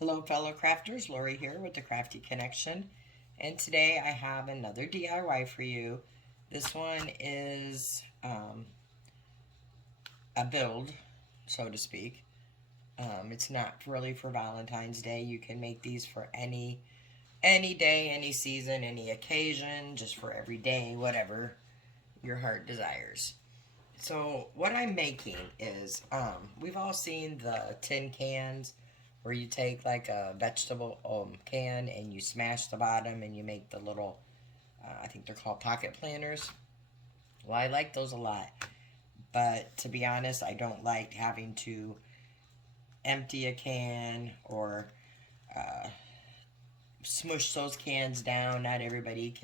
Hello fellow crafters, Lori here with the Crafty Connection, and today I have another DIY for you. This one is a build, so to speak. It's not really for Valentine's Day. You can make these for any day, any season, any occasion, just for every day, whatever your heart desires. So what I'm making is, we've all seen the tin cans where you take like a vegetable can and you smash the bottom and you make the little, I think they're called pocket planters. Well, I like those a lot, but to be honest, I don't like having to empty a can or smush those cans down. Not everybody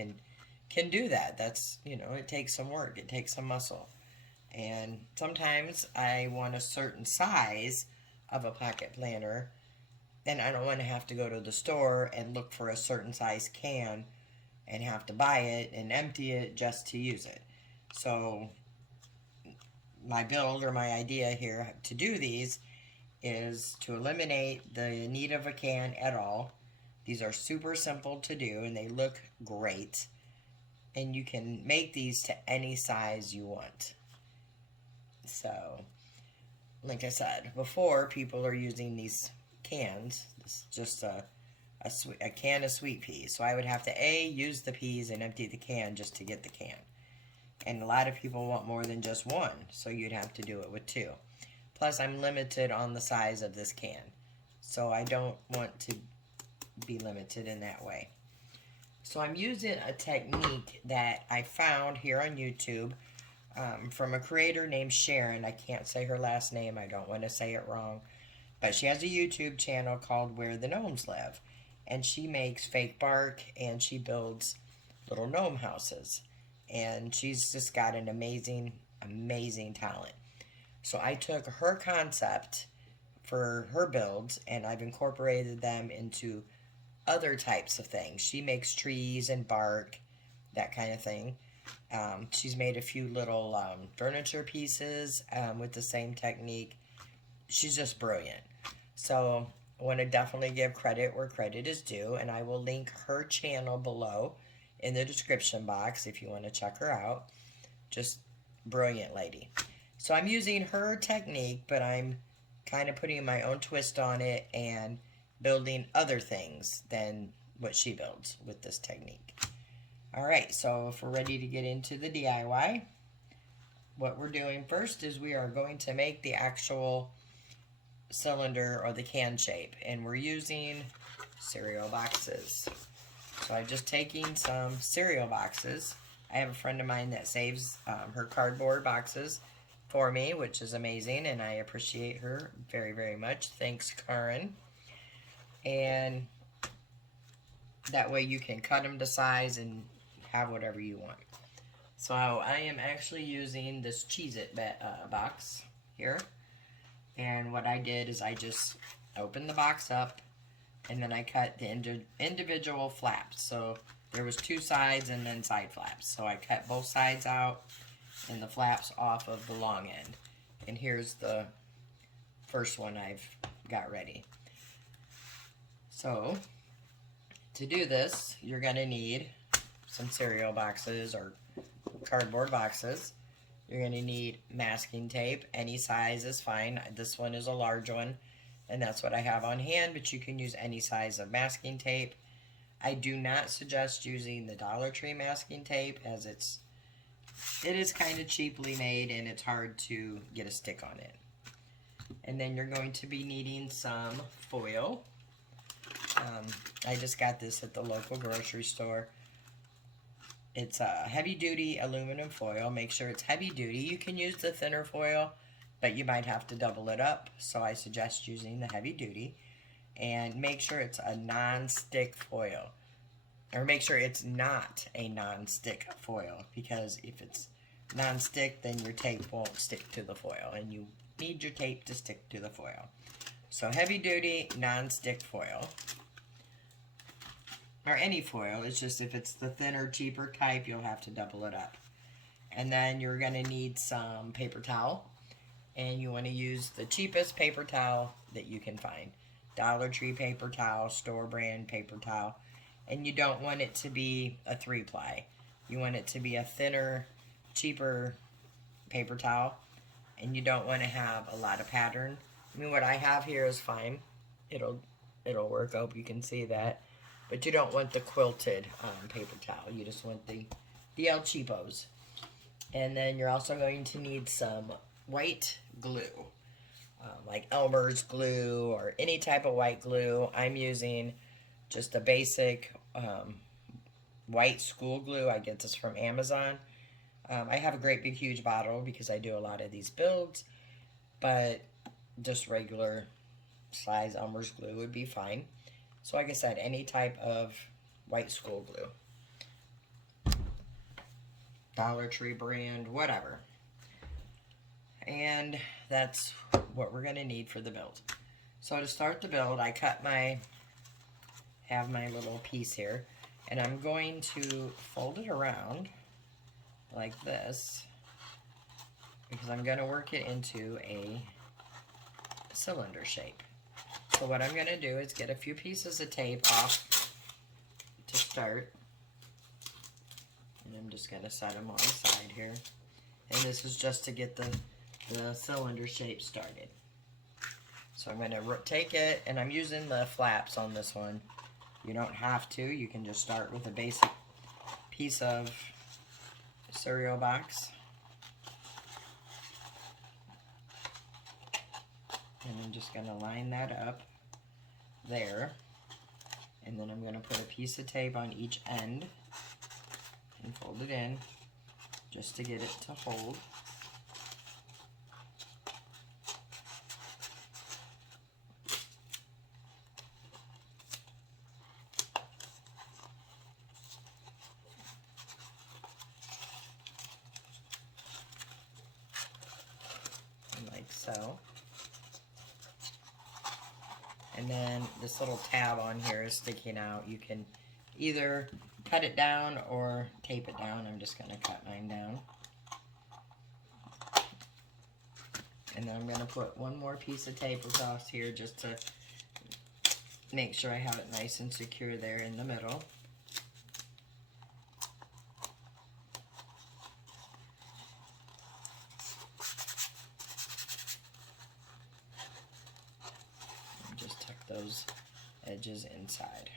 can do that. That's, it takes some work. It takes some muscle. And sometimes I want a certain size of a pocket planter, and I don't want to have to go to the store and look for a certain size can and have to buy it and empty it just to use it. So my build or my idea here to do these is to eliminate the need of a can at all. These are super simple to do and they look great. And you can make these to any size you want. So, like I said before, people are using these cans. This is just a can of sweet peas. So I would have to use the peas and empty the can just to get the can. And a lot of people want more than just one, so you'd have to do it with two. Plus, I'm limited on the size of this can, so I don't want to be limited in that way. So I'm using a technique that I found here on YouTube from a creator named Sharon. I can't say her last name. I don't want to say it wrong. But she has a YouTube channel called Where the Gnomes Live. And she makes fake bark and she builds little gnome houses. And she's just got an amazing, amazing talent. So I took her concept for her builds and I've incorporated them into other types of things. She makes trees and bark, that kind of thing. She's made a few little furniture pieces with the same technique. She's just brilliant. So I want to definitely give credit where credit is due, and I will link her channel below in the description box if you want to check her out. Just brilliant lady. So I'm using her technique, but I'm kind of putting my own twist on it and building other things than what she builds with this technique. Alright, so if we're ready to get into the DIY, what we're doing first is we are going to make the actual cylinder or the can shape, and we're using cereal boxes. So I'm just taking some cereal boxes. I have a friend of mine that saves her cardboard boxes for me, which is amazing, and I appreciate her very, very much. Thanks, Karen. And that way you can cut them to size and have whatever you want. So I am actually using this Cheez-It box here. And what I did is I just opened the box up and then I cut the individual flaps. So there was two sides and then side flaps. So I cut both sides out and the flaps off of the long end. And here's the first one I've got ready. So to do this, you're going to need some cereal boxes or cardboard boxes. You're going to need masking tape. Any size is fine. This one is a large one, and that's what I have on hand, but you can use any size of masking tape. I do not suggest using the Dollar Tree masking tape, as it is kind of cheaply made and it's hard to get a stick on it. And then you're going to be needing some foil. I just got this at the local grocery store. It's a heavy-duty aluminum foil. Make sure it's heavy-duty. You can use the thinner foil, but you might have to double it up, so I suggest using the heavy-duty. And make sure it's a non-stick foil. Or make sure it's not a non-stick foil, because if it's non-stick, then your tape won't stick to the foil, and you need your tape to stick to the foil. So heavy-duty, non-stick foil. Or any foil, it's just if it's the thinner, cheaper type, you'll have to double it up. And then you're going to need some paper towel. And you want to use the cheapest paper towel that you can find. Dollar Tree paper towel, store brand paper towel. And you don't want it to be a 3-ply. You want it to be a thinner, cheaper paper towel. And you don't want to have a lot of pattern. I mean, what I have here is fine. It'll work. I hope you can see that. But you don't want the quilted paper towel. You just want the El Cheapos. And then you're also going to need some white glue. Like Elmer's glue or any type of white glue. I'm using just a basic white school glue. I get this from Amazon. I have a great big huge bottle because I do a lot of these builds. But just regular size Elmer's glue would be fine. So like I said, any type of white school glue. Dollar Tree brand, whatever. And that's what we're going to need for the build. So to start the build, I have my little piece here. And I'm going to fold it around like this. Because I'm going to work it into a cylinder shape. So what I'm going to do is get a few pieces of tape off to start. And I'm just going to set them on the side here. And this is just to get the cylinder shape started. So I'm going to take it, and I'm using the flaps on this one. You don't have to. You can just start with a basic piece of cereal box. And I'm just going to line that up there. And then I'm going to put a piece of tape on each end and fold it in just to get it to hold. Like so. And then this little tab on here is sticking out. You can either cut it down or tape it down. I'm just going to cut mine down. And then I'm going to put one more piece of tape across here just to make sure I have it nice and secure there in the middle. Those edges inside.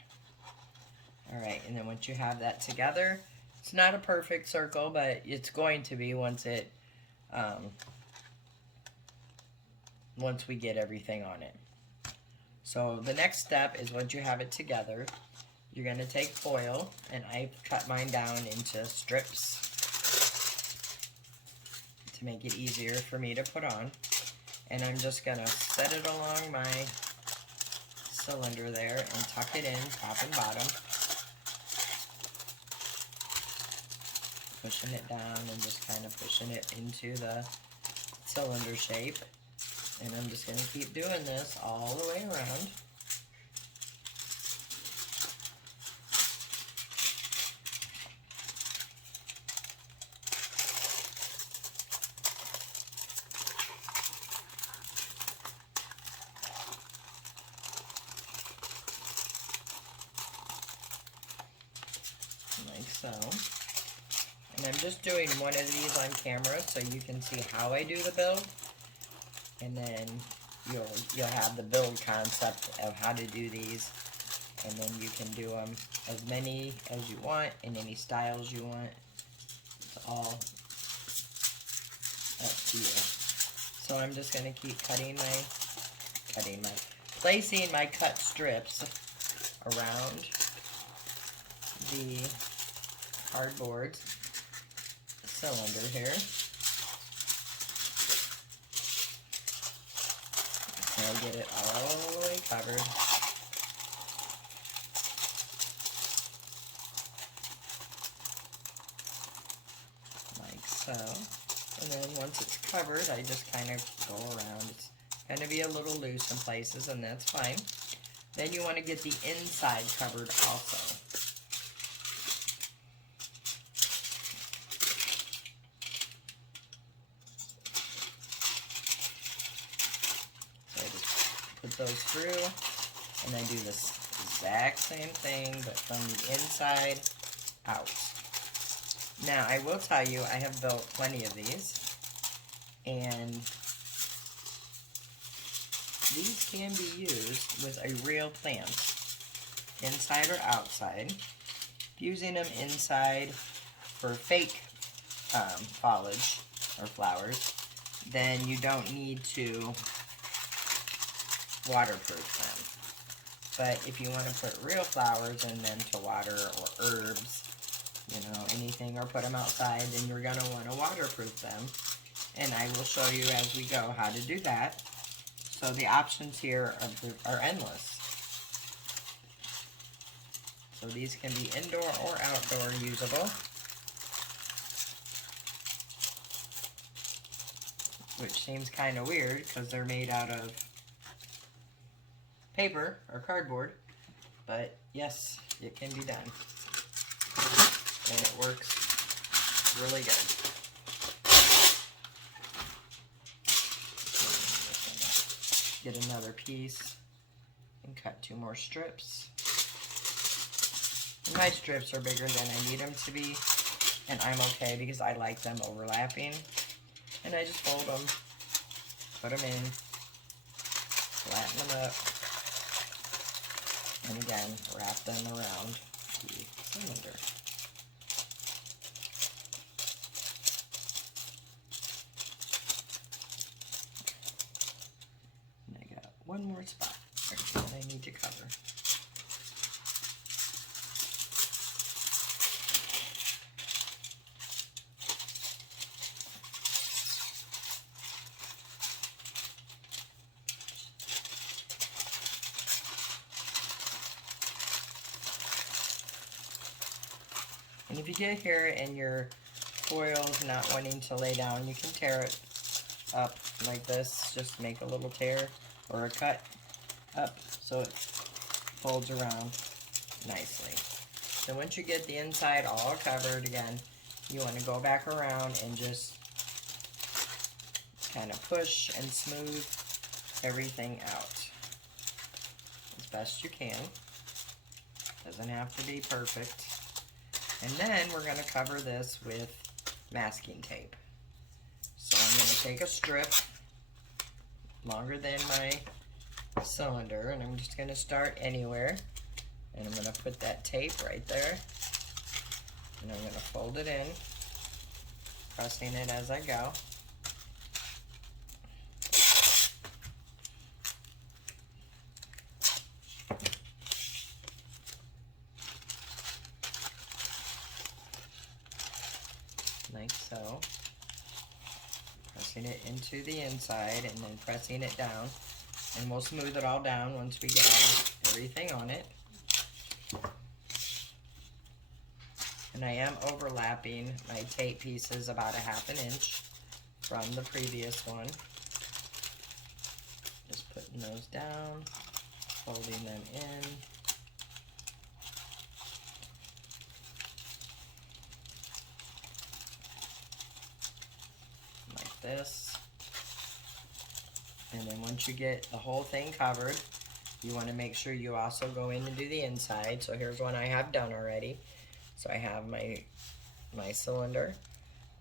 Alright, and then once you have that together, it's not a perfect circle, but it's going to be once we get everything on it. So the next step is once you have it together, you're going to take foil, and I cut mine down into strips to make it easier for me to put on. And I'm just going to set it along my cylinder there and tuck it in top and bottom, pushing it down and just kind of pushing it into the cylinder shape. And I'm just going to keep doing this all the way around. So, and I'm just doing one of these on camera so you can see how I do the build, and then you'll have the build concept of how to do these, and then you can do them as many as you want in any styles you want. It's all up to you. So I'm just going to keep placing my cut strips around the cardboard cylinder here. And I'll get it all the way covered. Like so. And then once it's covered, I just kind of go around. It's going to be a little loose in places, and that's fine. Then you want to get the inside covered also. Put those through, And I do this exact same thing, but from the inside out. Now, I will tell you, I have built plenty of these, and these can be used with a real plant, inside or outside. Using them inside for fake foliage or flowers, then you don't need to waterproof them. But if you want to put real flowers in them to water, or herbs, you know, anything, or put them outside, then you're going to want to waterproof them. And I will show you as we go how to do that. So the options here are endless. So these can be indoor or outdoor usable, which seems kind of weird because they're made out of paper or cardboard, but yes, it can be done, and it works really good. Get another piece and cut 2 more strips. And my strips are bigger than I need them to be, and I'm okay because I like them overlapping. And I just fold them, put them in, flatten them up, and again, wrap them around the cylinder. And I got one more spot that I need to cover. And if you get here and your foil's not wanting to lay down, you can tear it up like this. Just make a little tear or a cut up so it folds around nicely. So once you get the inside all covered again, you want to go back around and just kind of push and smooth everything out as best you can. Doesn't have to be perfect. And then we're going to cover this with masking tape. So I'm going to take a strip longer than my cylinder, and I'm just going to start anywhere. And I'm going to put that tape right there. And I'm going to fold it in, pressing it as I go. Like so, pressing it into the inside and then pressing it down, and we'll smooth it all down once we get everything on it. And I am overlapping my tape pieces about 1/2 inch from the previous one. Just putting those down, folding them in. This, and then once you get the whole thing covered, you want to make sure you also go in and do the inside. So here's one I have done already. So I have my cylinder,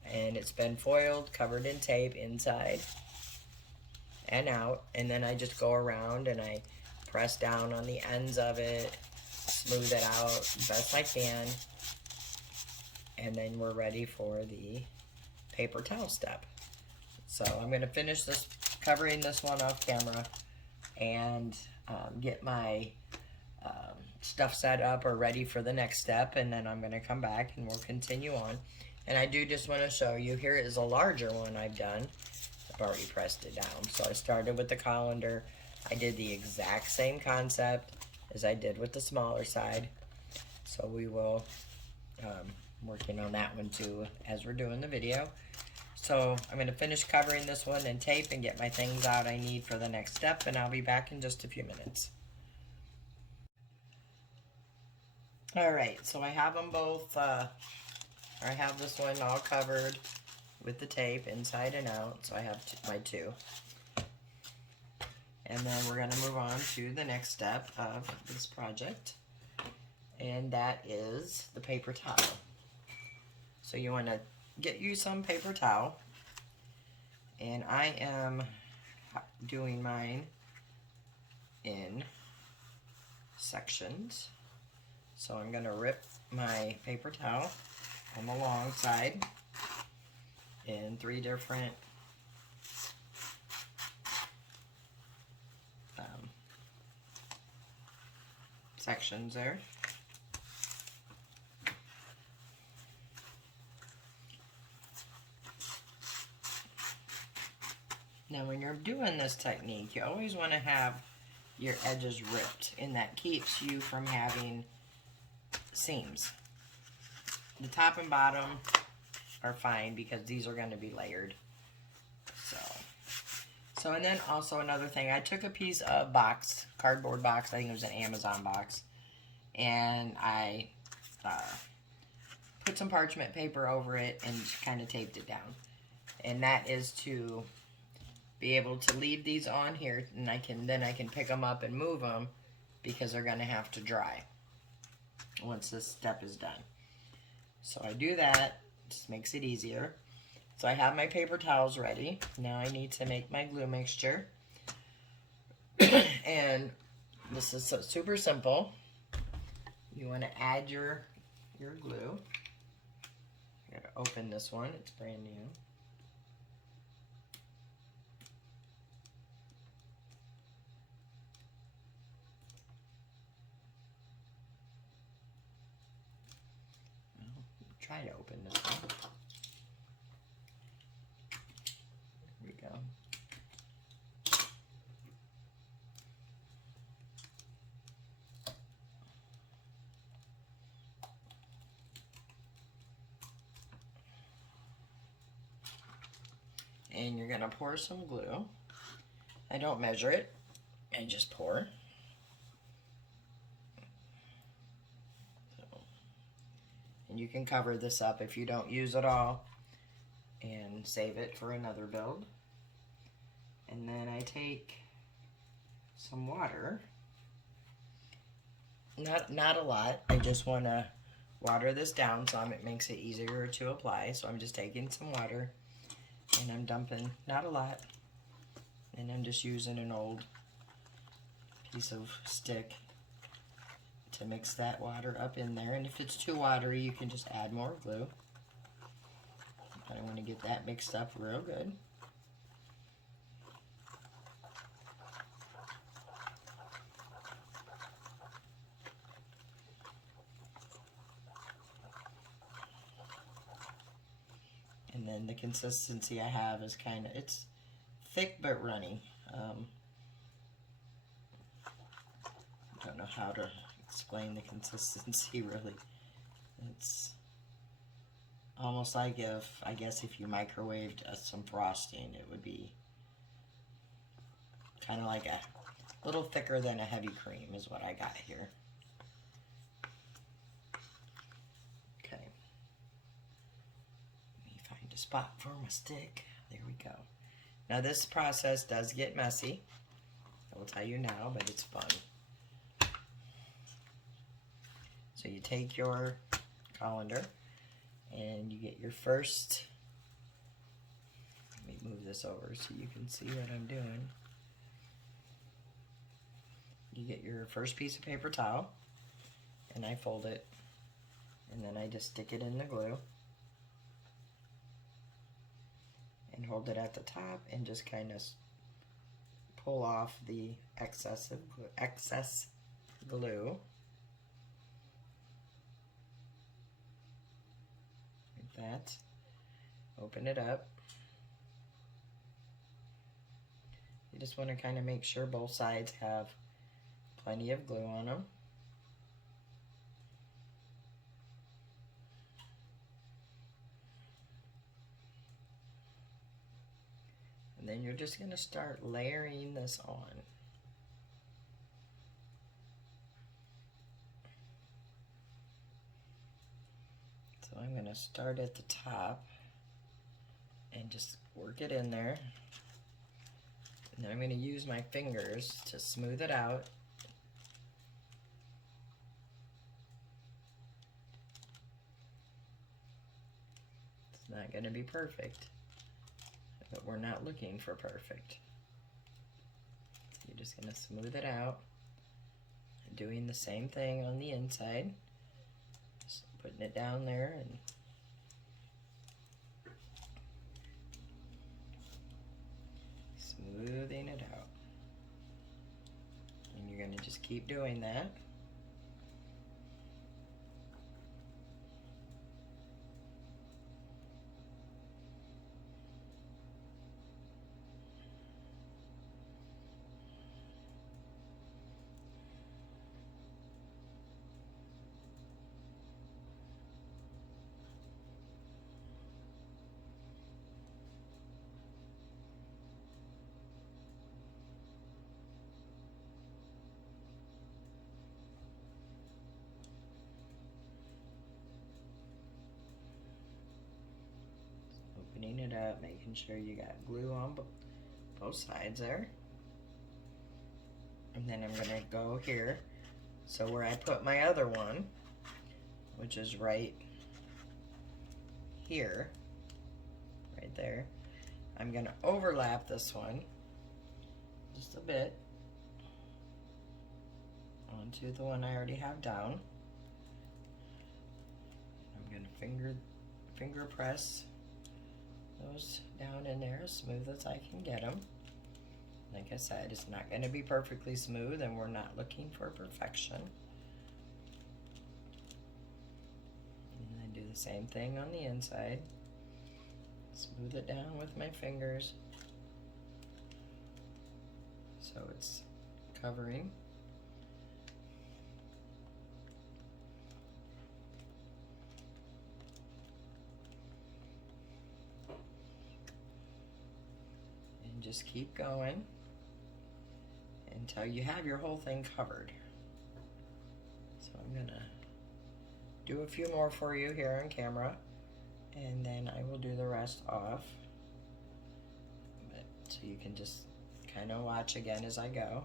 and it's been foiled, covered in tape inside and out, and then I just go around and I press down on the ends of it, smooth it out best I can, and then we're ready for the paper towel step. So I'm going to finish this, covering this one off camera, and get my stuff set up or ready for the next step, and then I'm going to come back and we'll continue on. And I do just want to show you, here is a larger one I've done. I've already pressed it down. So I started with the colander. I did the exact same concept as I did with the smaller side. So we will working on that one too as we're doing the video. So I'm going to finish covering this one in tape and get my things out I need for the next step, and I'll be back in just a few minutes. Alright, so I have them both, I have this one all covered with the tape inside and out, so I have my two. And then we're going to move on to the next step of this project, and that is the paper towel. So you want to get you some paper towel, and I am doing mine in sections. So I'm going to rip my paper towel on the long side in 3 different sections there. Now when you're doing this technique, you always want to have your edges ripped, and that keeps you from having seams. The top and bottom are fine because these are going to be layered. So and then also another thing, I took a piece of box, cardboard box, I think it was an Amazon box, and I put some parchment paper over it and kind of taped it down. And that is to be able to leave these on here, and then I can pick them up and move them because they're going to have to dry once this step is done. So I do that, just makes it easier. So I have my paper towels ready. Now I need to make my glue mixture. And this is super simple. You want to add your glue. I gotta open this one, it's brand new. Try to open this one. There we go. And you're going to pour some glue. I don't measure it, I just pour. And you can cover this up if you don't use it all and save it for another build. And then I take some water. Not a lot. I just want to water this down some. It makes it easier to apply. So I'm just taking some water and I'm dumping, not a lot. And I'm just using an old piece of stick to mix that water up in there. And if it's too watery, you can just add more glue. I want to get that mixed up real good. And then the consistency I have is kind of, it's thick but runny. I don't know how to explain the consistency really. It's almost like I guess if you microwaved some frosting, it would be kind of like a little thicker than a heavy cream is what I got here. Okay. Let me find a spot for my stick. There we go. Now this process does get messy. I will tell you now, but it's fun. So you take your colander and you get your first, let me move this over so you can see what I'm doing. You get your first piece of paper towel and I fold it and then I just stick it in the glue and hold it at the top and just kind of pull off the excess glue. That. Open it up. You just want to kind of make sure both sides have plenty of glue on them. And then you're just going to start layering this on. So I'm going to start at the top and just work it in there. And then I'm going to use my fingers to smooth it out. It's not going to be perfect, but we're not looking for perfect. You're just going to smooth it out. Doing the same thing on the inside. Just putting it down there and smoothing it out. And you're going to just keep doing that. Opening it up, making sure you got glue on both sides there. And then I'm going to go here. So where I put my other one, which is right here, right there, I'm going to overlap this one just a bit onto the one I already have down. I'm going to finger press those down in there as smooth as I can get them. Like I said, it's not going to be perfectly smooth, and we're not looking for perfection. And then do the same thing on the inside. Smooth it down with my fingers so it's covering. And just keep going until you have your whole thing covered. So I'm gonna do a few more for you here on camera, and then I will do the rest off. So you can just kind of watch again as I go.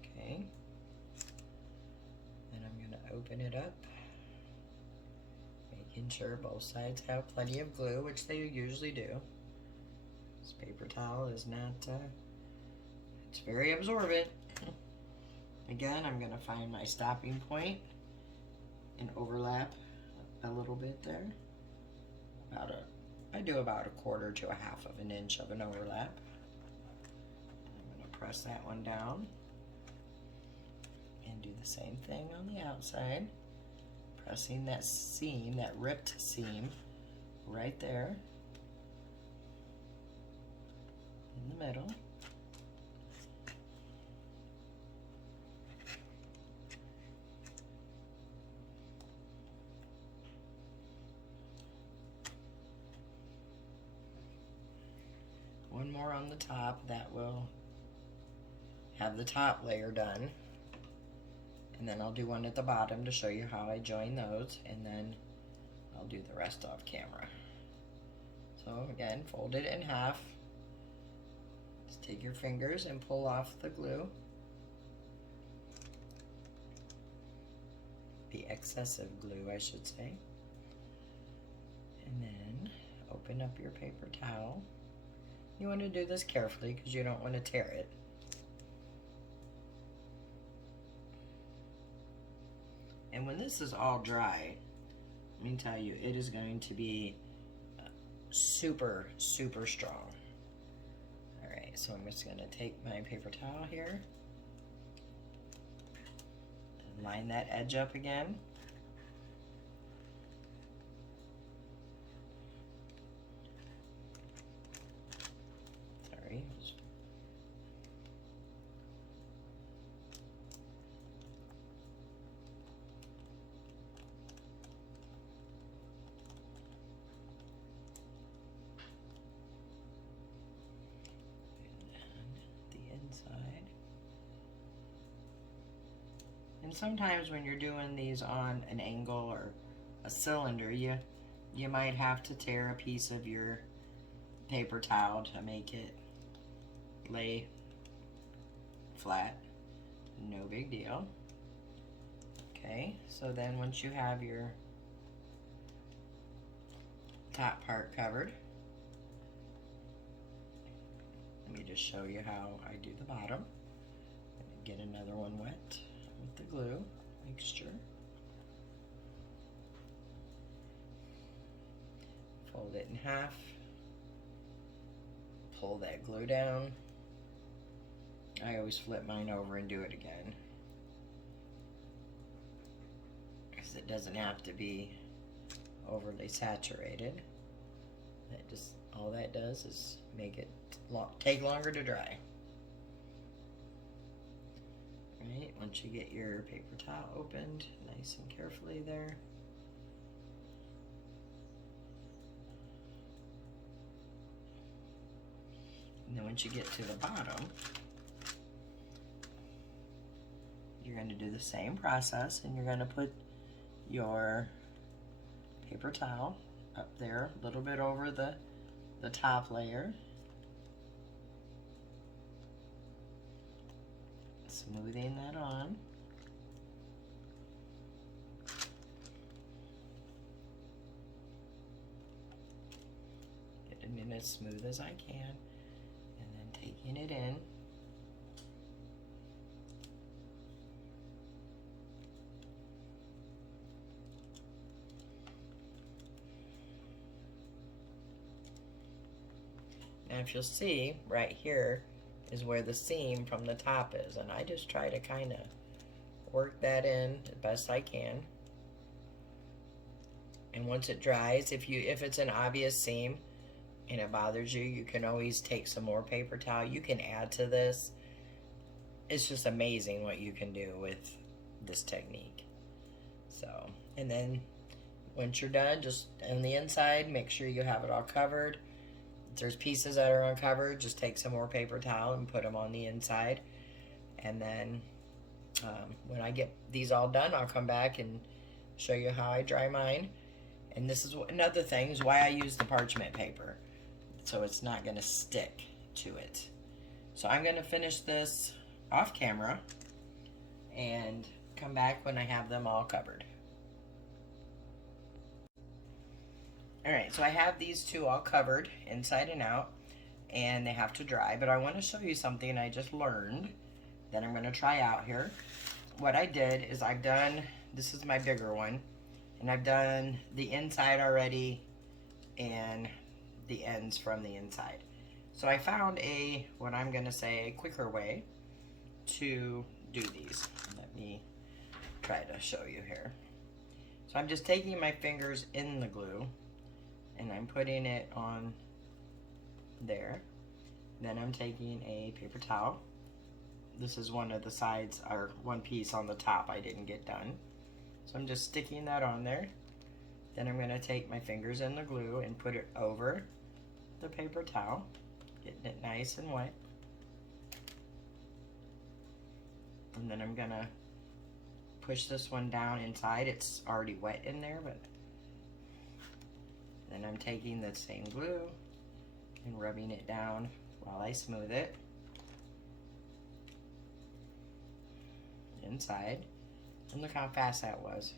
Okay. And I'm gonna open it up, making sure both sides have plenty of glue, which they usually do. This paper towel is not, it's very absorbent. Again, I'm gonna find my stopping point and overlap a little bit there. I do about 1/4 to 1/2 of an inch of an overlap. I'm gonna press that one down and do the same thing on the outside. Pressing that seam, that ripped seam, right there in the middle. One more on the top, that will have the top layer done. And then I'll do one at the bottom to show you how I join those, and then I'll do the rest off camera. So again, fold it in half. Just take your fingers and pull off the glue. The excessive glue, I should say. And then open up your paper towel. You want to do this carefully because you don't want to tear it. And when this is all dry, let me tell you, it is going to be super, super strong. All right, so I'm just going to take my paper towel here and line that edge up again. Sorry. And sometimes when you're doing these on an angle or a cylinder, you might have to tear a piece of your paper towel to make it lay flat, no big deal. Okay, so then once you have your top part covered, let me just show you how I do the bottom. Get another one wet with the glue mixture. Fold it in half. Pull that glue down. I always flip mine over and do it again, because it doesn't have to be overly saturated. That just, all that does is make it take longer to dry. Right, once you get your paper towel opened nice and carefully there. And then once you get to the bottom, you're going to do the same process, and you're going to put your paper towel up there a little bit over the top layer, smoothing that on. Get it in as smooth as I can, and then taking it in. Now if you'll see, right here is where the seam from the top is, and I just try to kind of work that in as best I can. And once it dries, if it's an obvious seam and it bothers you, you can always take some more paper towel. You can add to this. It's just amazing what you can do with this technique. So, and then once you're done, just on the inside, make sure you have it all covered. If there's pieces that are uncovered, just take some more paper towel and put them on the inside. And then when I get these all done, I'll come back and show you how I dry mine. And this is another thing is why I use the parchment paper, so it's not going to stick to it. So I'm going to finish this off camera and come back when I have them all covered. Alright, so I have these two all covered inside and out, and they have to dry, but I want to show you something I just learned that I'm going to try out here. What I did is I've done, this is my bigger one, and I've done the inside already and the ends from the inside. So I found what I'm going to say, a quicker way to do these. Let me try to show you here. So I'm just taking my fingers in the glue and I'm putting it on there. Then I'm taking a paper towel. This is one of the sides, or one piece on the top I didn't get done. So I'm just sticking that on there. Then I'm going to take my fingers in the glue and put it over the paper towel, getting it nice and wet. And then I'm going to push this one down inside. It's already wet in there, but then I'm taking the same glue and rubbing it down while I smooth it inside. And look how fast that was.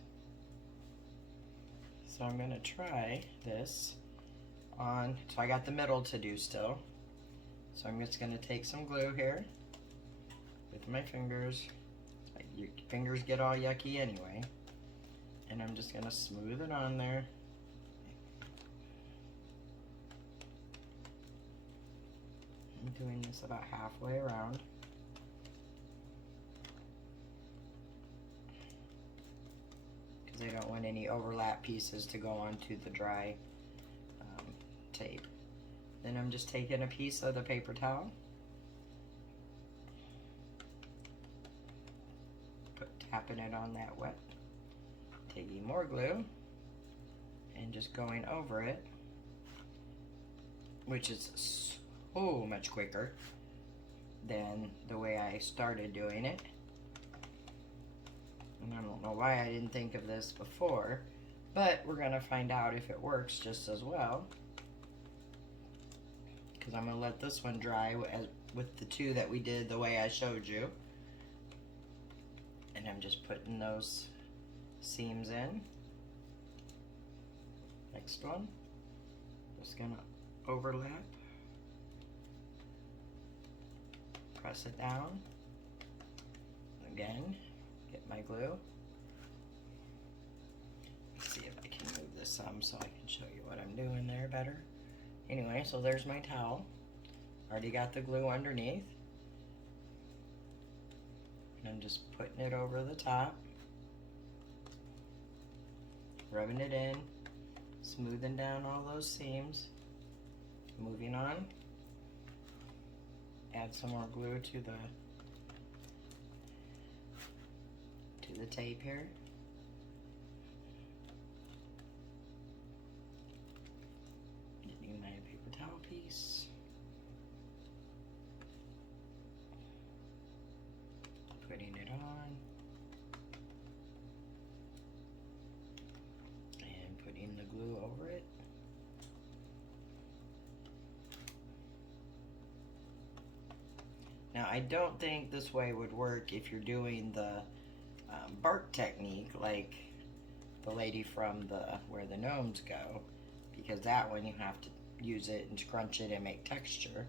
So I'm going to try this on, so I got the middle to do still. So I'm just going to take some glue here with my fingers. Your fingers get all yucky anyway. And I'm just going to smooth it on there. I'm doing this about halfway around. Because I don't want any overlap pieces to go onto the dry tape. Then I'm just taking a piece of the paper towel, tapping it on that wet, taking more glue and just going over it, which is so much quicker than the way I started doing it. And I don't know why I didn't think of this before, but we're going to find out if it works just as well. Because I'm going to let this one dry with the two that we did the way I showed you. And I'm just putting those seams in. Next one, just gonna overlap, press it down, again, get my glue. Let's see if I can move this some so I can show you what I'm doing there better. Anyway, so there's my towel. Already got the glue underneath. And I'm just putting it over the top, rubbing it in, smoothing down all those seams. Moving on, add some more glue to the tape here. Getting my paper towel piece. Putting it on. And putting the glue over it. Now, I don't think this way would work if you're doing the bark technique like the lady from Where the Gnomes Go, because that one you have to use it and scrunch it and make texture.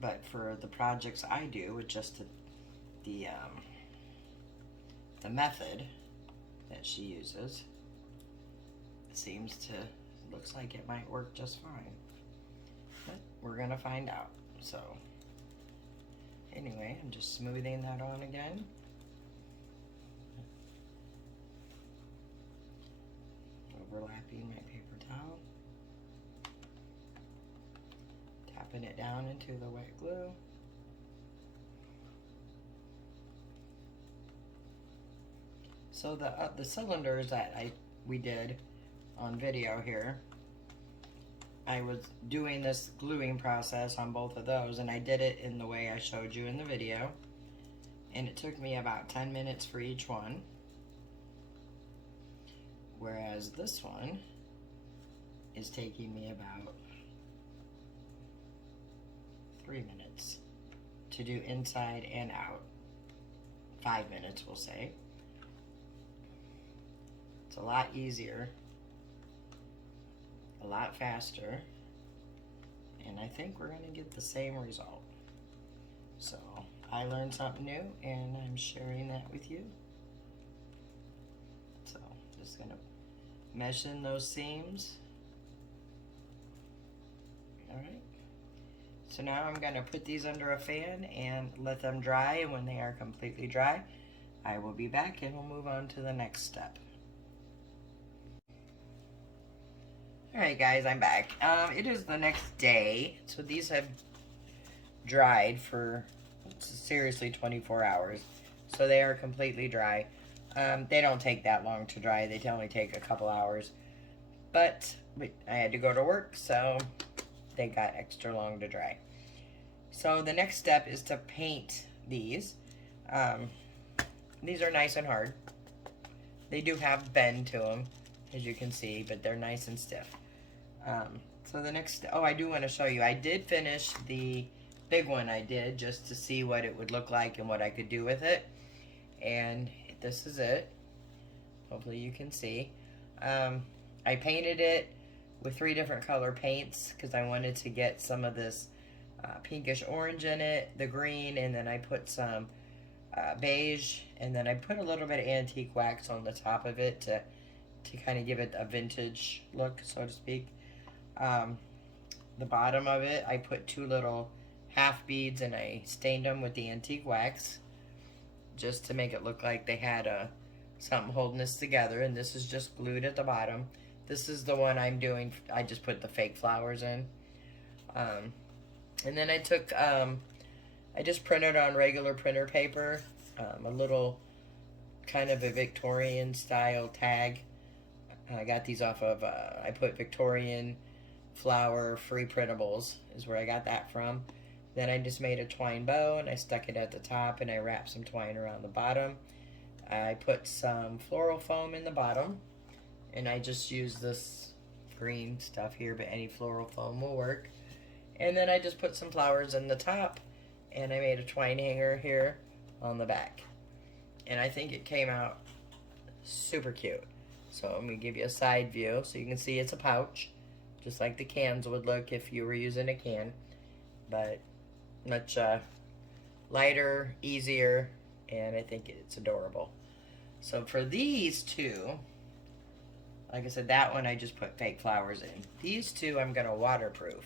But for the projects I do with just the method that she uses, looks like it might work just fine. But we're gonna find out. So anyway, I'm just smoothing that on again. Overlapping my paper towel. Tapping it down into the wet glue. So the cylinders that we did on video here, I was doing this gluing process on both of those, and I did it in the way I showed you in the video, and it took me about 10 minutes for each one, whereas this one is taking me about 3 minutes to do inside and out. 5 minutes, we'll say. It's a lot easier, a lot faster, and I think we're going to get the same result. So I learned something new, and I'm sharing that with you. So just going to mesh in those seams. Alright, so now I'm going to put these under a fan and let them dry, and when they are completely dry, I will be back and we'll move on to the next step. Alright guys, I'm back. It is the next day, so these have dried for seriously 24 hours. So they are completely dry. They don't take that long to dry, they only take a couple hours. But I had to go to work, so they got extra long to dry. So the next step is to paint these. These are nice and hard. They do have bend to them, as you can see, but they're nice and stiff. So the next, I do want to show you, I did finish the big one I did just to see what it would look like and what I could do with it. And this is it. Hopefully you can see. I painted it with 3 different color paints because I wanted to get some of this pinkish orange in it, the green, and then I put some beige, and then I put a little bit of antique wax on the top of it to kind of give it a vintage look, so to speak. The bottom of it, I put 2 little half beads and I stained them with the antique wax just to make it look like they had something holding this together, and this is just glued at the bottom. This is the one I'm doing, I just put the fake flowers in. And then I took, I just printed on regular printer paper, a little kind of a Victorian style tag. I got these off of, I put Victorian flower free printables is where I got that from. Then I just made a twine bow and I stuck it at the top and I wrapped some twine around the bottom. I put some floral foam in the bottom and I just used this green stuff here, but any floral foam will work. And then I just put some flowers in the top and I made a twine hanger here on the back. And I think it came out super cute. So I'm going to give you a side view so you can see it's a pouch, just like the cans would look if you were using a can, but much lighter, easier, and I think it's adorable. So for these two, like I said, that one I just put fake flowers in. These two I'm going to waterproof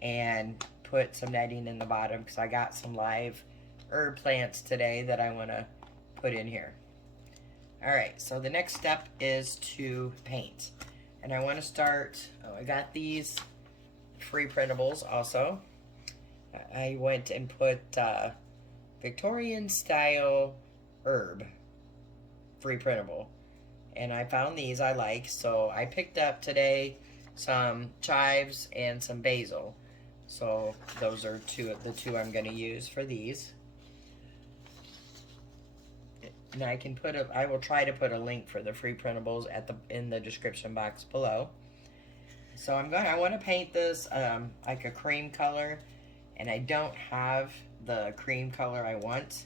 and put some netting in the bottom because I got some live herb plants today that I want to put in here. Alright, so the next step is to paint. And I want to start, I got these free printables also. I went and put Victorian style herb free printable. And I found these I like, so I picked up today some chives and some basil. So those are the two I'm going to use for these. And I will try to put a link for the free printables in the description box below. So I want to paint this like a cream color, and I don't have the cream color I want.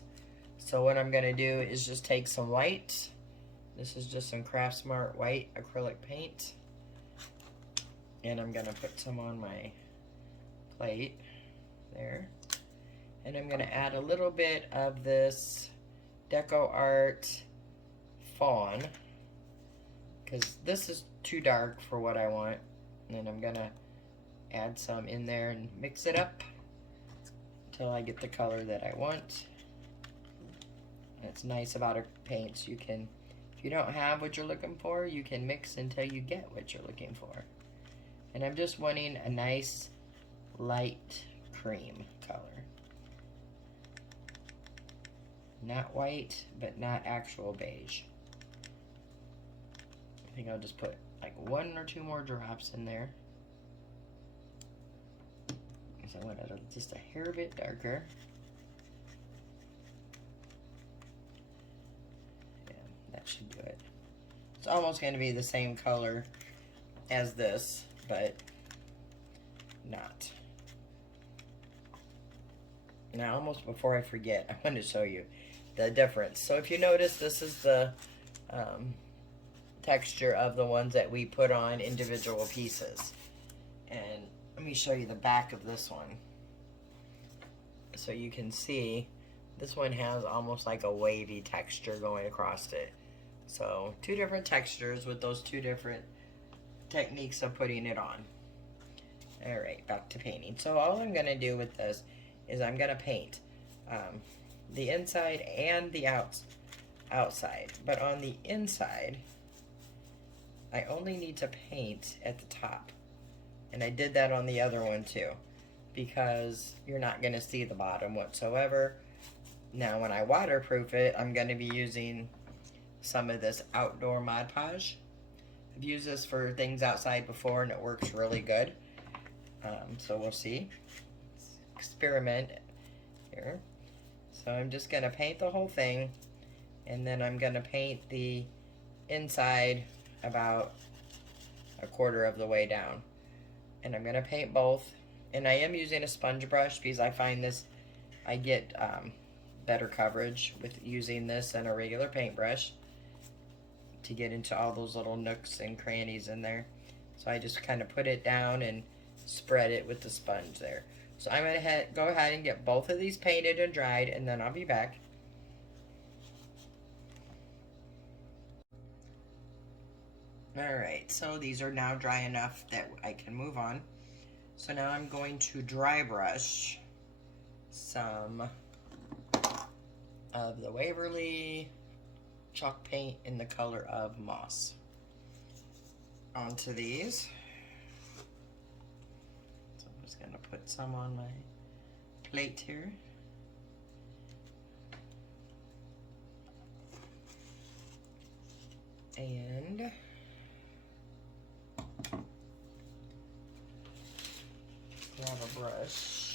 So what I'm going to do is just take some white. This is just some Craft Smart white acrylic paint. And I'm going to put some on my plate there. And I'm going to add a little bit of this Deco Art Fawn, because this is too dark for what I want. And then I'm going to add some in there and mix it up until I get the color that I want. That's nice about a paint. You can, if you don't have what you're looking for, you can mix until you get what you're looking for. And I'm just wanting a nice light cream color. Not white, but not actual beige. I think I'll just put like 1 or 2 more drops in there, because I want it just a hair bit darker. Yeah, that should do it. It's almost going to be the same color as this, but not. Now, almost before I forget, I want to show you the difference. So if you notice, this is the texture of the ones that we put on individual pieces. And let me show you the back of this one. So you can see this one has almost like a wavy texture going across it. So 2 different textures with those 2 different techniques of putting it on. Alright, back to painting. So all I'm going to do with this is I'm going to paint the inside and the outside. But on the inside, I only need to paint at the top. And I did that on the other one too, because you're not going to see the bottom whatsoever. Now when I waterproof it, I'm going to be using some of this outdoor Mod Podge. I've used this for things outside before and it works really good. So we'll see. Let's experiment here. So I'm just going to paint the whole thing, and then I'm going to paint the inside about 1/4 of the way down. And I'm going to paint both. And I am using a sponge brush because I find this, I get better coverage with using this than a regular paintbrush to get into all those little nooks and crannies in there. So I just kind of put it down and spread it with the sponge there. So I'm going to go ahead and get both of these painted and dried, and then I'll be back. Alright, so these are now dry enough that I can move on. So now I'm going to dry brush some of the Waverly chalk paint in the color of moss onto these. So I'm just going to put some on my plate here. And grab a brush.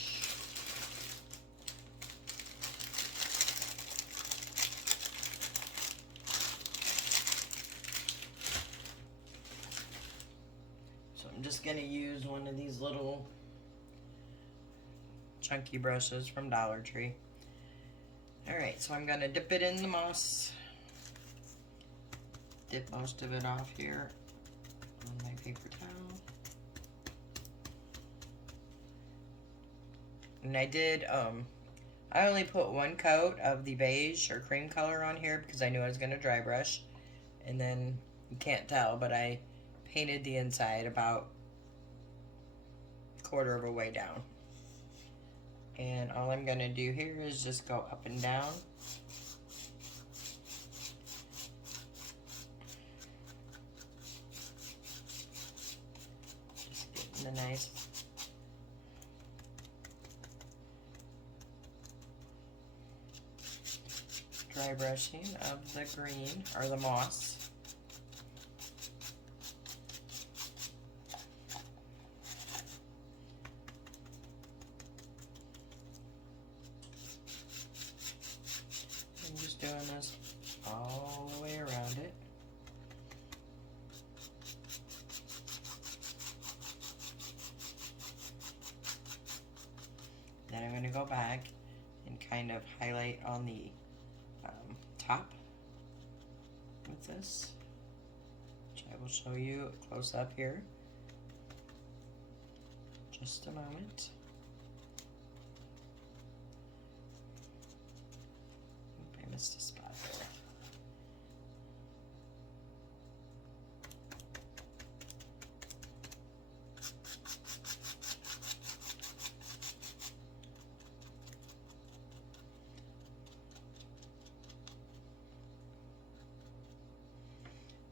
So I'm just going to use one of these little chunky brushes from Dollar Tree. Alright, so I'm going to dip it in the moss. Dip most of it off here on my paper towel. And I did, I only put one coat of the beige or cream color on here because I knew I was going to dry brush. And then, you can't tell, but I painted the inside about a quarter of a way down. And all I'm going to do here is just go up and down. Just getting the nice dry brushing of the green or the moss. I'm just doing this all the way around it. Then I'm going to go back and kind of highlight on the top with this, which I will show you close up here. Just a moment. Oop, I missed a spot there.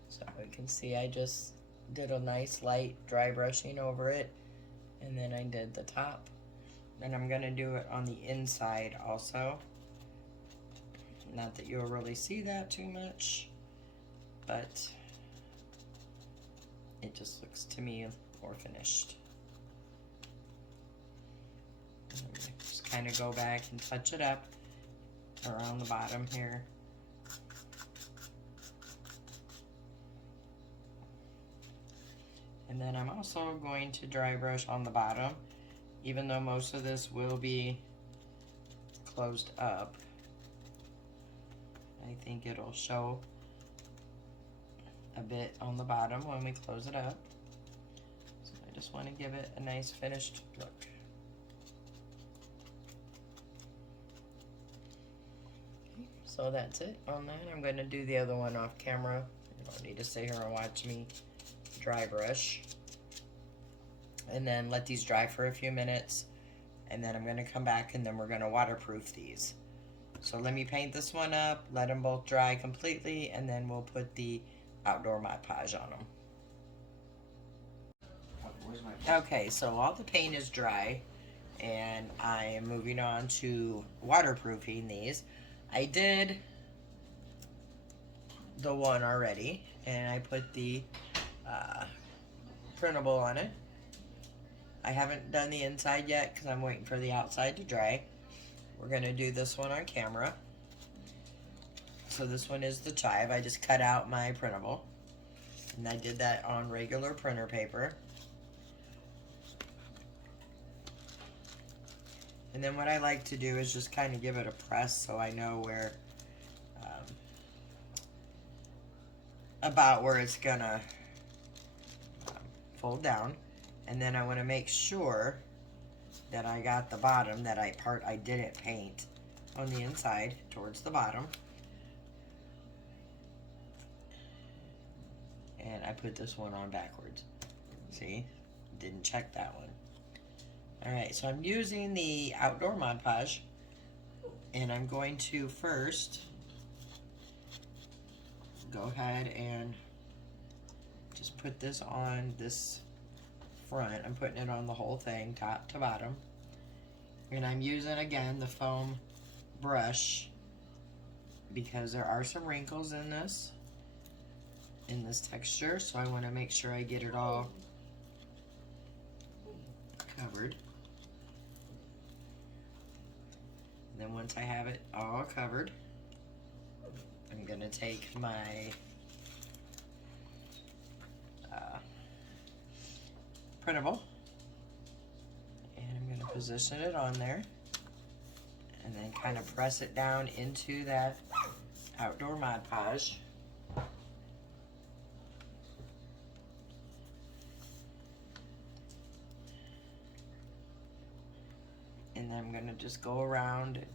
So you can see I just did a nice light dry brushing over it, and then I did the top. Then I'm going to do it on the inside also. Not that you'll really see that too much, but it just looks to me more finished. Just kind of go back and touch it up around the bottom here. And then I'm also going to dry brush on the bottom, even though most of this will be closed up. I think it'll show a bit on the bottom when we close it up. So I just want to give it a nice finished look. Okay, so that's it on that. I'm going to do the other one off camera. You don't need to sit here and watch me dry brush. And then let these dry for a few minutes, and then I'm going to come back and then we're going to waterproof these. So let me paint this one up, let them both dry completely, and then we'll put the outdoor Mod Podge on them. Okay, so all the paint is dry, and I am moving on to waterproofing these. I did the one already, and I put the printable on it. I haven't done the inside yet because I'm waiting for the outside to dry. We're going to do this one on camera. So this one is the chive. I just cut out my printable, and I did that on regular printer paper. And then what I like to do is just kind of give it a press so I know where about where it's gonna fold down. And then I want to make sure that I got the bottom, that part I didn't paint on the inside towards the bottom. And I put this one on backwards. See? Didn't check that one. Alright, so I'm using the outdoor Mod Podge, and I'm going to first go ahead and just put this on this front. I'm putting it on the whole thing, top to bottom. And I'm using, again, the foam brush because there are some wrinkles in this texture, so I want to make sure I get it all covered. And then once I have it all covered, I'm going to take my printable, and I'm going to position it on there, and then kind of press it down into that outdoor Mod Podge. And then I'm going to just go around and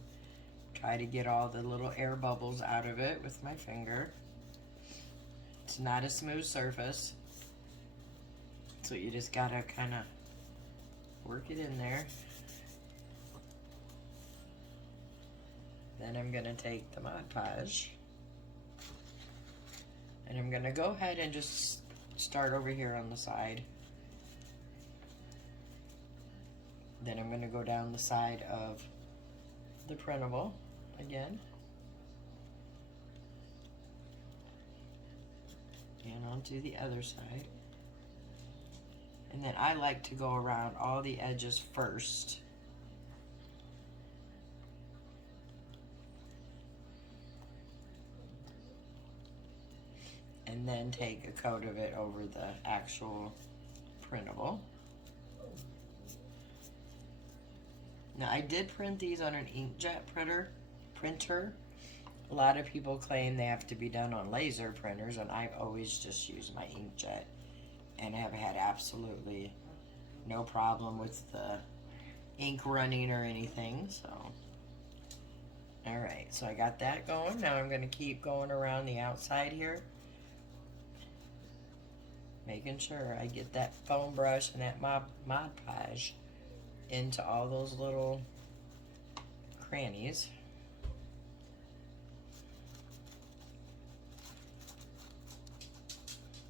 try to get all the little air bubbles out of it with my finger. It's not a smooth surface, so you just gotta kind of work it in there. Then I'm gonna take the Mod Podge, and I'm gonna go ahead and just start over here on the side. Then I'm going to go down the side of the printable again. And onto the other side. And then I like to go around all the edges first. And then take a coat of it over the actual printable. Now, I did print these on an inkjet printer. A lot of people claim they have to be done on laser printers, and I've always just used my inkjet, and have had absolutely no problem with the ink running or anything. So, all right, so I got that going. Now I'm going to keep going around the outside here, making sure I get that foam brush and that Mod Podge into all those little crannies.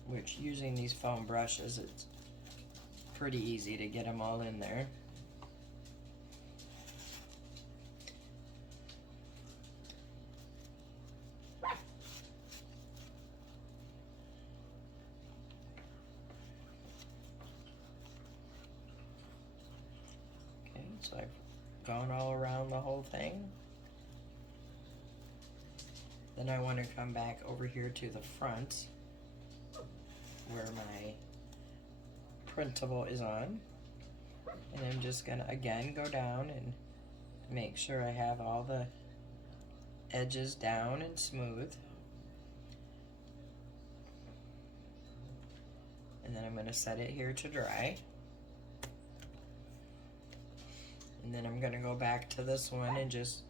Which, using these foam brushes, it's pretty easy to get them all in there. So I've gone all around the whole thing. Then I want to come back over here to the front where my printable is on. And I'm just going to again go down and make sure I have all the edges down and smooth. And then I'm going to set it here to dry. And then I'm going to go back to this one and just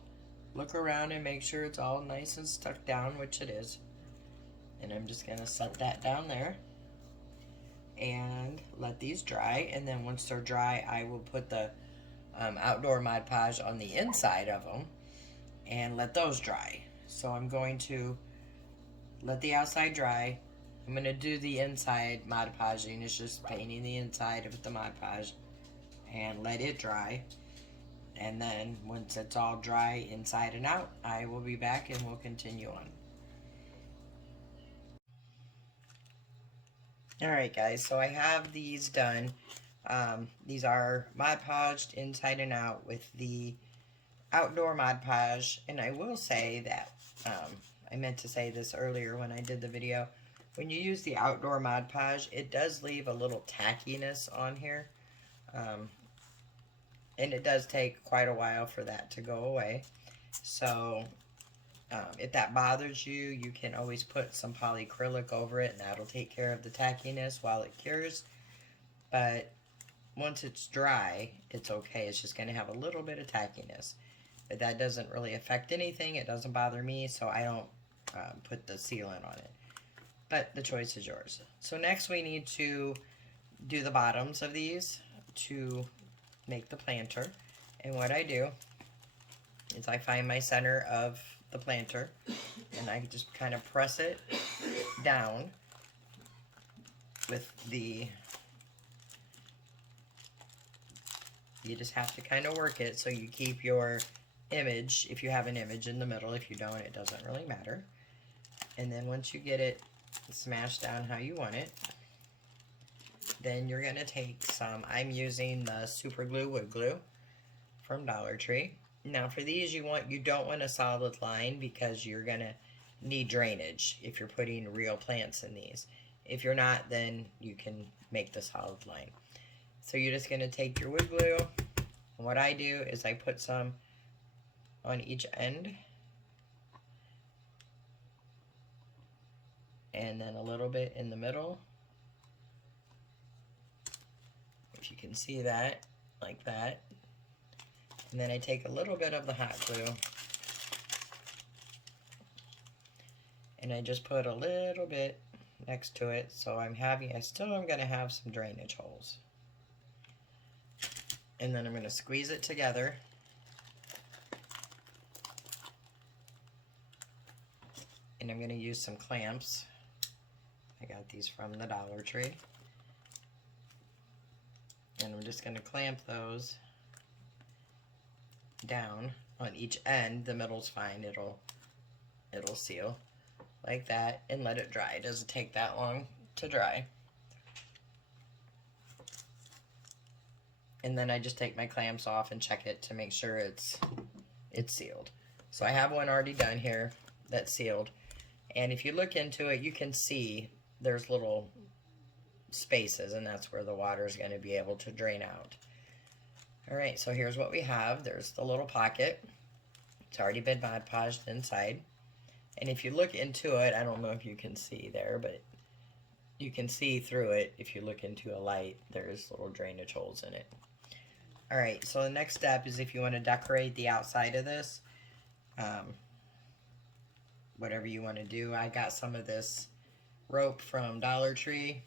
look around and make sure it's all nice and stuck down, which it is. And I'm just going to set that down there and let these dry. And then once they're dry, I will put the outdoor Mod Podge on the inside of them and let those dry. So I'm going to let the outside dry. I'm going to do the inside Mod Podging. It's just painting the inside of the Mod Podge and let it dry. And then once it's all dry inside and out, I will be back and we'll continue on. Alright guys, so I have these done. These are Mod Podged inside and out with the outdoor Mod Podge. And I will say that, I meant to say this earlier when I did the video. When you use the outdoor Mod Podge, it does leave a little tackiness on here. And it does take quite a while for that to go away. So if that bothers you, you can always put some polyacrylic over it and that'll take care of the tackiness while it cures. But once it's dry, it's okay. It's just going to have a little bit of tackiness. But that doesn't really affect anything. It doesn't bother me, so I don't put the sealant on it. But the choice is yours. So next we need to do the bottoms of these to make the planter. And what I do is I find my center of the planter and I just kind of press it down with the, you just have to kind of work it so you keep your image, if you have an image, in the middle. If you don't, it doesn't really matter. And then once you get it smashed down how you want it, then you're going to take some, I'm using the Super Glue Wood Glue from Dollar Tree. Now for these, you don't want a solid line because you're going to need drainage if you're putting real plants in these. If you're not, then you can make the solid line. So you're just going to take your wood glue And what I do is I put some on each end, and then a little bit in the middle. If you can see that, like that. And then I take a little bit of the hot glue and I just put a little bit next to it, so I still am going to have some drainage holes. And then I'm going to squeeze it together. And I'm going to use some clamps. I got these from the Dollar Tree. And I'm just going to clamp those down on each end. The middle's fine, it'll seal like that, and let it dry. It doesn't take that long to dry. And then I just take my clamps off and check it to make sure it's sealed. So I have one already done here that's sealed, and if you look into it, you can see there's little spaces, and that's where the water is going to be able to drain out. Alright, so here's what we have. There's the little pocket. It's already been Mod Podged inside. And if you look into it, I don't know if you can see there, but you can see through it. If you look into a light, there's little drainage holes in it. Alright, so the next step is if you want to decorate the outside of this, whatever you want to do. I got some of this rope from Dollar Tree.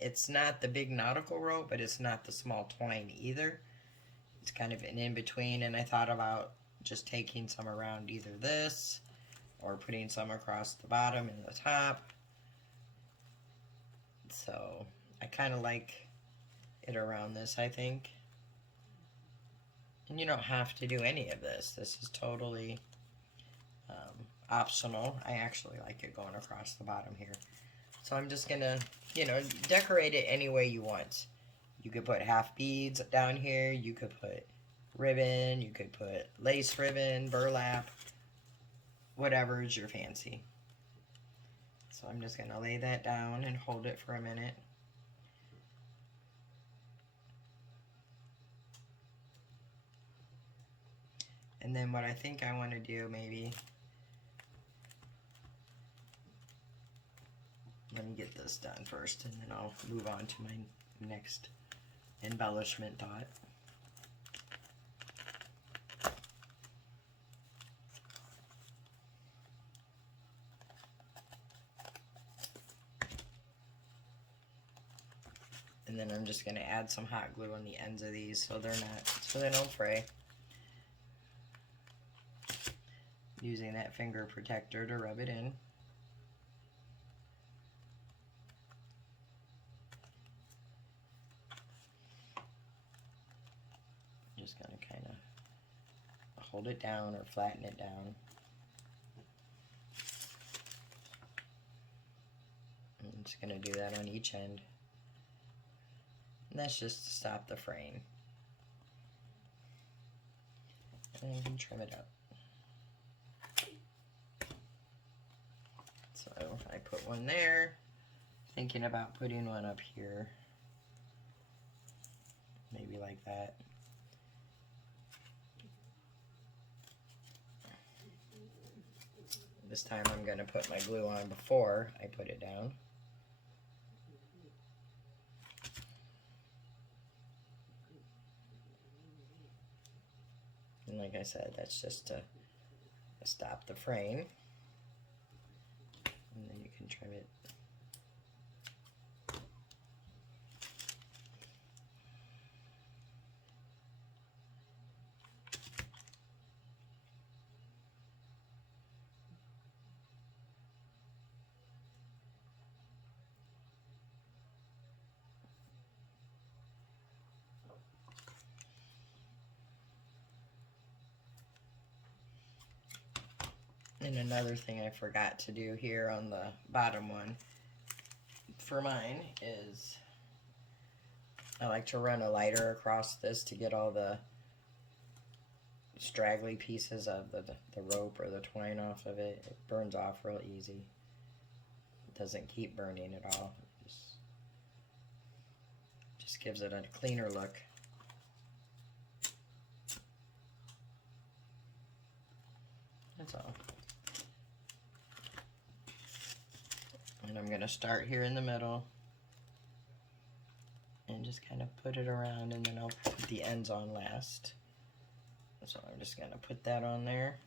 It's not the big nautical rope, but it's not the small twine either. It's kind of an in-between, and I thought about just taking some around either this or putting some across the bottom and the top. So I kind of like it around this, I think. And you don't have to do any of this. This is totally optional. I actually like it going across the bottom here. So I'm just gonna, decorate it any way you want. You could put half beads down here. You could put ribbon. You could put lace ribbon, burlap, whatever is your fancy. So I'm just gonna lay that down and hold it for a minute. And then what I think I want to do, maybe, let me get this done first, and then I'll move on to my next embellishment dot. And then I'm just going to add some hot glue on the ends of these so they don't fray. Using that finger protector to rub it in. Just going to kind of hold it down or flatten it down. I'm just going to do that on each end. And that's just to stop the fraying. And you can trim it up. So I put one there, thinking about putting one up here, maybe like that. This time I'm going to put my glue on before I put it down. And like I said, that's just to stop the fraying. And then you can trim it. And another thing I forgot to do here on the bottom one for mine is I like to run a lighter across this to get all the straggly pieces of the rope or the twine off of it. It burns off real easy. It doesn't keep burning at all. It just gives it a cleaner look. That's all. And I'm going to start here in the middle and just kind of put it around, and then I'll put the ends on last. So I'm just going to put that on there.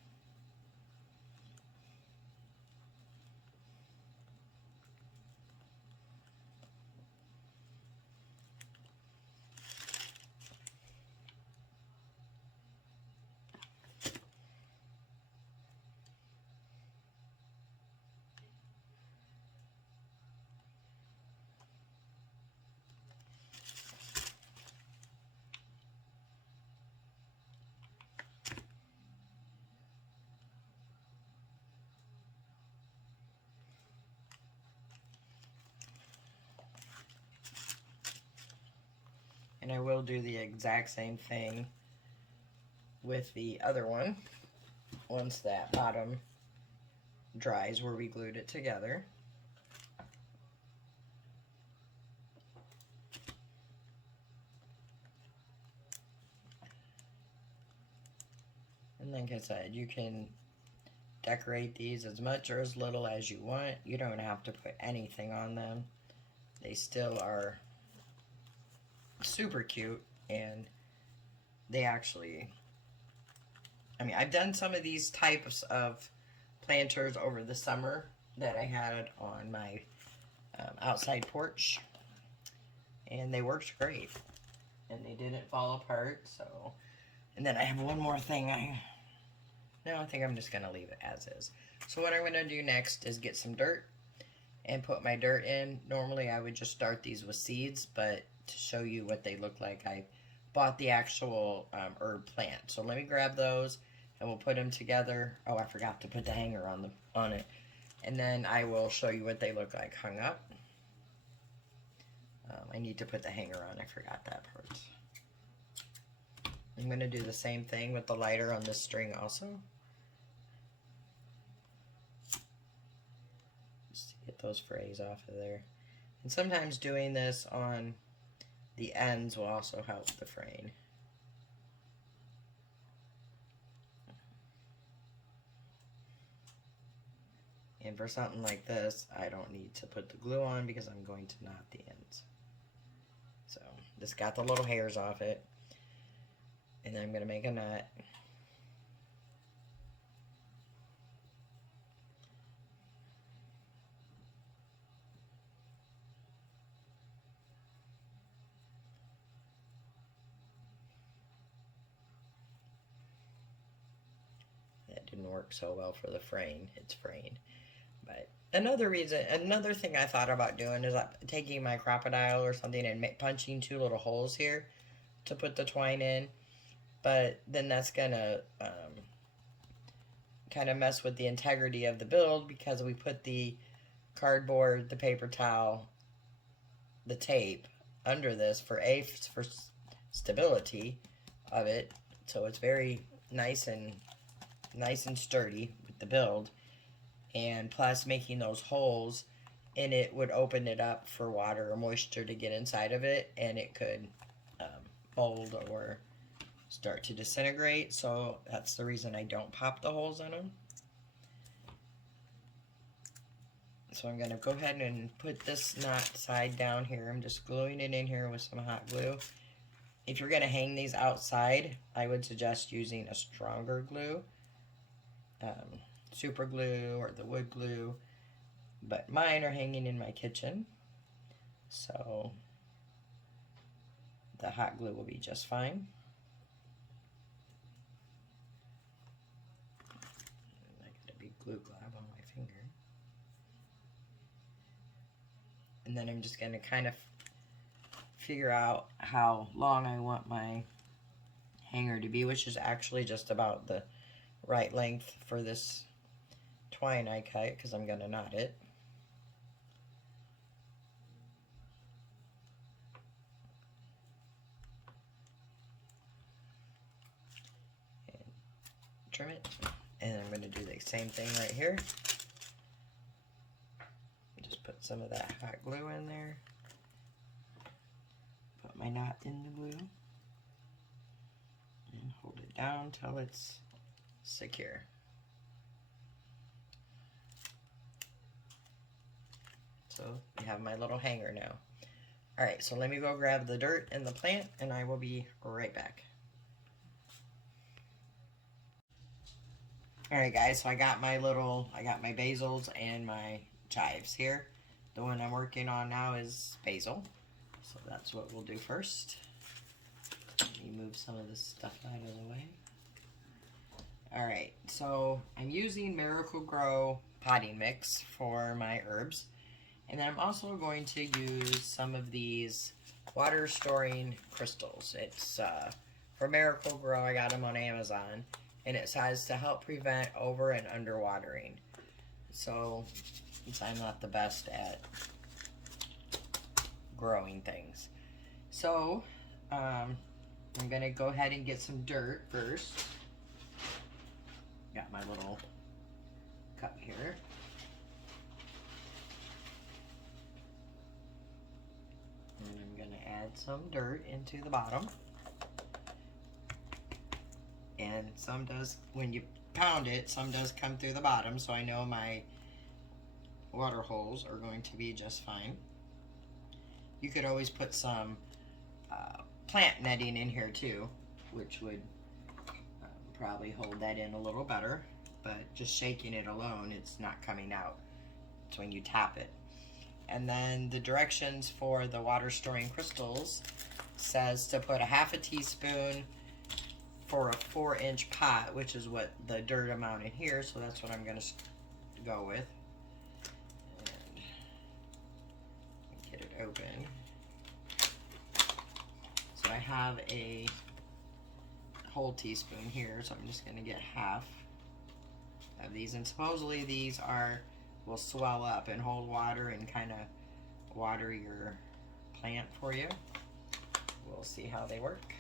And I will do the exact same thing with the other one once that bottom dries where we glued it together. And like I said, you can decorate these as much or as little as you want. You don't have to put anything on them. They still are super cute, and they actually, I mean, I've done some of these types of planters over the summer that I had on my outside porch, and they worked great, and they didn't fall apart. So, and then I have one more thing. I think I'm just gonna leave it as is. So what I'm gonna do next is get some dirt and put my dirt in. Normally I would just start these with seeds, but to show you what they look like, I bought the actual herb plant. So let me grab those and we'll put them together. Oh, I forgot to put the hanger on it. And then I will show you what they look like hung up. I need to put the hanger on. I forgot that part. I'm going to do the same thing with the lighter on this string also. Just to get those frays off of there. And sometimes doing this on the ends will also help the fraying. And for something like this, I don't need to put the glue on because I'm going to knot the ends. So, just got the little hairs off it. And then I'm going to make a knot. That didn't work so well for the fraying. It's fraying. But another thing I thought about doing is taking my crocodile or something and punching 2 little holes here to put the twine in. But then that's gonna kind of mess with the integrity of the build because we put the cardboard, the paper towel, the tape under this for stability of it, so it's very nice and sturdy with the build. And plus making those holes in it would open it up for water or moisture to get inside of it, and it could mold or start to disintegrate. So that's the reason I don't pop the holes in them. So I'm going to go ahead and put this knot side down here. I'm just gluing it in here with some hot glue. If you're going to hang these outside, I would suggest using a stronger glue, super glue or the wood glue, but mine are hanging in my kitchen, so the hot glue will be just fine. I got a big glue glob on my finger. And then I'm just going to kind of figure out how long I want my hanger to be, which is actually just about the right length for this twine I cut because I'm going to knot it. And trim it. And I'm going to do the same thing right here. Just put some of that hot glue in there. Put my knot in the glue. And hold it down till it's secure. So you have my little hanger now. All right, so let me go grab the dirt and the plant, and I will be right back. All right, guys, so I got my basils and my chives here. The one I'm working on now is basil, so that's what we'll do first. Let me move some of this stuff out of the way. All right, so I'm using Miracle-Gro potting mix for my herbs. And then I'm also going to use some of these water storing crystals. It's for Miracle-Gro. I got them on Amazon. And it says to help prevent over and under watering. So, since I'm not the best at growing things. So, I'm going to go ahead and get some dirt first. Got my little cup here. And I'm going to add some dirt into the bottom. And some does, when you pound it, some does come through the bottom, so I know my water holes are going to be just fine. You could always put some plant netting in here too, which would probably hold that in a little better, but just shaking it alone, it's not coming out. It's when you tap it. And then the directions for the water storing crystals says to put a half a teaspoon for a 4-inch pot, which is what the dirt amount in here, so that's what I'm going to go with. And get it open. So I have a whole teaspoon here, so I'm just going to get half of these, and supposedly these will swell up and hold water and kind of water your plant for you. We'll see how they work.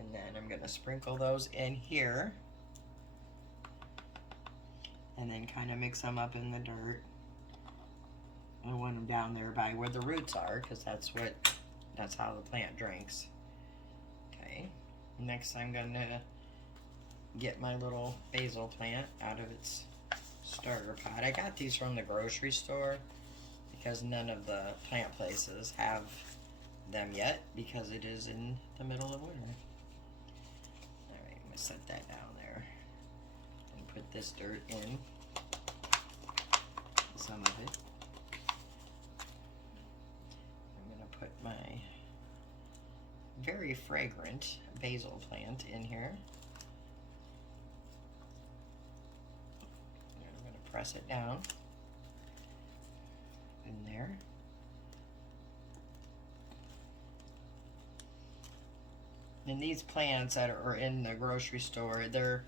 And then I'm going to sprinkle those in here. And then kind of mix them up in the dirt. I want them down there by where the roots are, because that's how the plant drinks. Okay. Next I'm going to get my little basil plant out of its starter pot. I got these from the grocery store because none of the plant places have them yet, because it is in the middle of winter. Alright, I'm going to set that down there and put this dirt in, some of it. I'm going to put my very fragrant basil plant in here. I'm going to press it down in there. And these plants that are in the grocery store, they're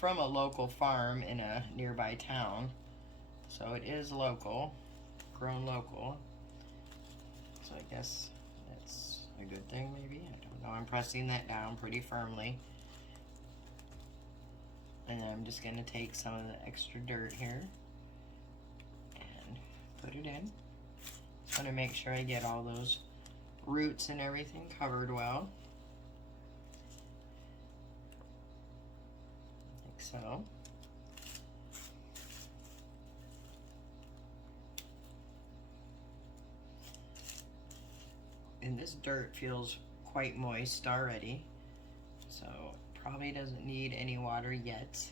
from a local farm in a nearby town. So it is local, grown local. So I guess that's a good thing maybe. I don't know. I'm pressing that down pretty firmly. And I'm just going to take some of the extra dirt here and put it in. Just want to make sure I get all those roots and everything covered well. Like so. And this dirt feels quite moist already, so probably doesn't need any water yet.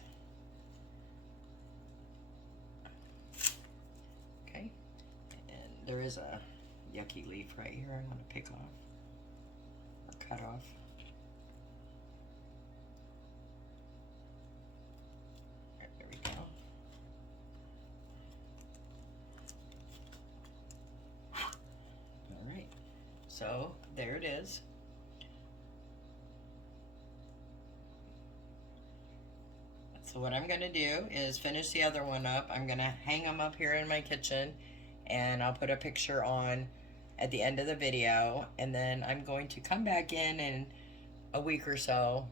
Okay, and there is a yucky leaf right here I want to pick off or cut off. Right, there we go. All right, so there it is. So what I'm going to do is finish the other one up. I'm going to hang them up here in my kitchen, and I'll put a picture on at the end of the video, and then I'm going to come back in a week or so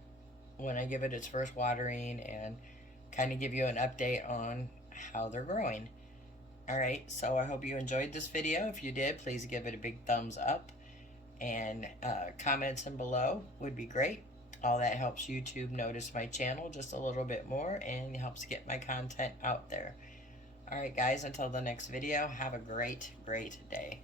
when I give it its first watering and kind of give you an update on how they're growing. Alright, so I hope you enjoyed this video. If you did, please give it a big thumbs up, and comments in below would be great. All that helps YouTube notice my channel just a little bit more and helps get my content out there. All right, guys, until the next video, have a great, great day.